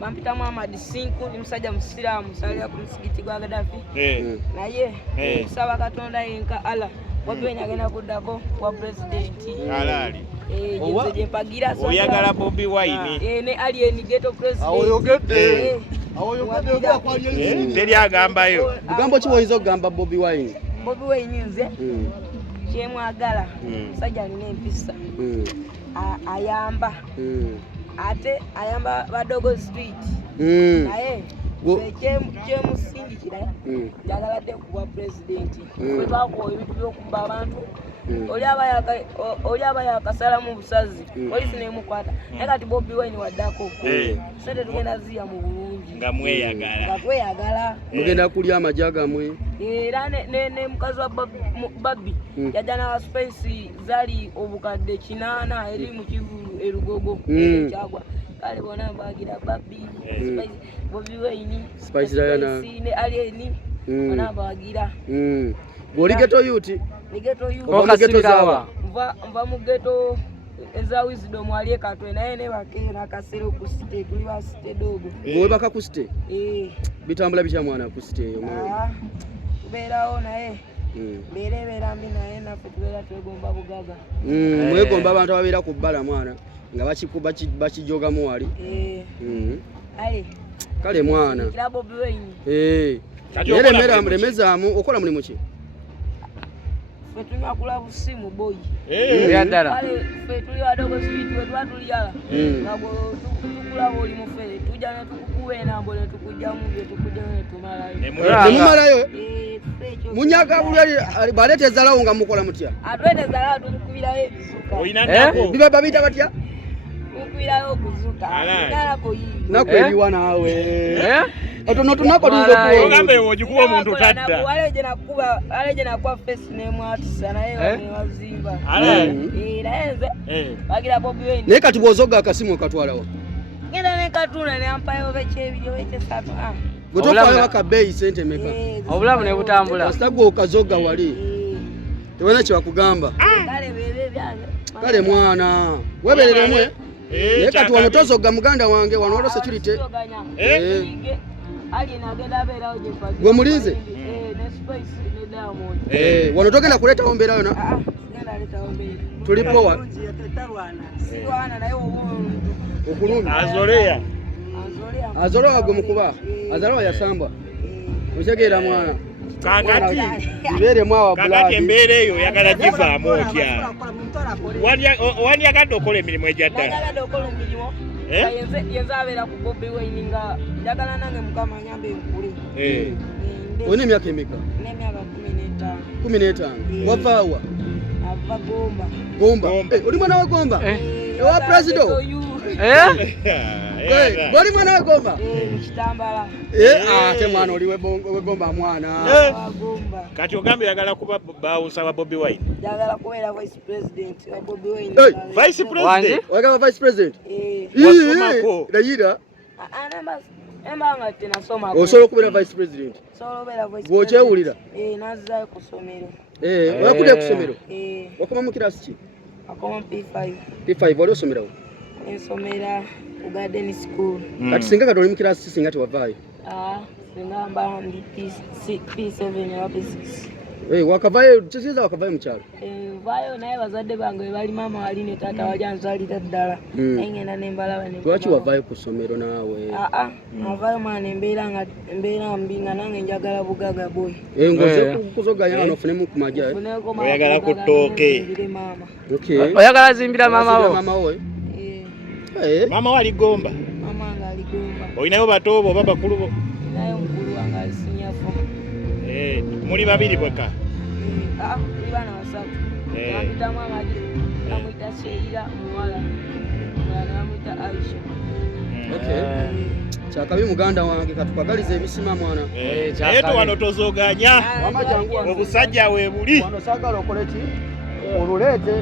Bampita Muhammad Sinku ni musajja musiramu salira ku musigiti gwa Gaddafi. Naye kusaba Katonda yenka Allah Bobi Wine agenda kuddako kwa president. Alali. Nze mpagira so. Oyagala Bobi Wine. Ne alien Gheto president. Awoyogedde. Awoyogedde kwa yeye. Teri agambayo. Bigambo ki woyinza okugamba Bobi Wine? Bobi Wine nze. Kyemwagala. Musajja alina empisa. Ayamba. Ate ayamba badogo street. Naye kyemusindikira yagaladde kuba president. Bwe twakola ebintu by'okubba abantu oli aba yakasala mu busazi polisi nemukwata naye kati Bobi Wine waddako sente tugenda ziya mu bulungi nga mweyagala mugenda kulya amajja gamwe era ne mukazi wa Bobi yajja na space zali obukadde 8 eri mu Kivulu erugogo kyagwa kale bona bagira Bobi Wine spice dayana ne alien bona bagira Goli Gheto Yuti Gheto Yuti okasibirawa mva mu Gheto eza wisdom ali katwe naye ne bakena kasero ku site tuli ba site dogo gowe baka ku site bitambula bicha mwana ku site yo kuberawo naye berabera mbi naye nafe tubera twegomba bugaga mwegomba abantu ababeera ku bbala mwana nga bakijoga muwali ale kale mwana kila Bobi Wine yeremera muremezaamu okola mulimu ki fetunya kula busimu boy yadala kale fetuli wadogo street wetu atuliyala ngabo tukula boli mufere tuja na tukukuwe na mbole tukuja mu byo tukuja tumalayo nemumalayo munyaga bulali balete zalawo nga mukola mutya atwete zalawo tukubira ebizuka oyinako biba babita batya tukubira okuzuka ngala ko yi nakweliwa nawe otono tunako dizo ko ngambe wojikuwa omuntu tadda aleje na kwa face name atisa naye wazimba naenze bagira Bobi Wine naye kati bwozoga akasimu okatwalawo ngenda ne katuna ne ampayo beche ebyo beche satu gotofayo bakabeyi sente meka obulamu ne butambula asitagwa okazoga wali tewena kyebakugamba kale bebe byange kale mwana webereremwe naye kati wano tozoga muganda wange wano waliwo security ali nagenda bera oje pa gwe mulinze ne space ne diamond wano togenda kuletawo mbeera yona ngenda leta ombera tulipowa siwana naye okulumi azolewa gwe mukuba azalewa yasamba otegeera mwana kakati ibere mwawa buladi kakati embeera eyo yagala givaamu otya wanyagadde okola emirimu ejyaddala yenze abeera ku Bobi Wine nga njagala nange mukama nyambe nkule olina emyaka emeka n'emyaka 15 wavaawa ava Gomba oli mwana wa Gomba ewa president oli mwana wa Gomba kitambala ate mwana oli we Gomba mwana kati ogambe yagala kuba bawusa wa Bobi Wine yagala kubeera vice president wa Bobi Wine vice president wagaba vice president wasomako dayira embanga tena soma osobola okubeera vice president solobeera vice bw'okyewulira nazzayo ku ssomero wakudde ku ssomero wakoma mu kirasi ki akoma P5 wali osomerawo ensomera ku garden school kati singa kati oli mu kirasi singa tewavaayo singa mba ndi P7 oba P6 wakavayo kisiza wakavayo mu kyalo vayo naye bazadde bange bali mama wali ne taata wali anzalira ddala naye ngenda nembalaba ne lwaki wavaayo ku ssomero naawe navayo mwana embeera mbi nga nange njagala bugaga boy kuzoganya nga nofunemu ku majja oyagala ku ttooke oyagala zimbira mama wo mama wali Gomba mama nga ali Gomba olinayo bato bo oba bakulu bo nayo mukulu wange ali Sinyafu muli babiri bweka muli bana basatu bamwitamu amagi bamwita Sheira muwala bamwita Aisha kyakabi muganda wange katukwagaliza ebisima mwana naye wano tozoganya obusajja we buli wano saagala okole ki oluleete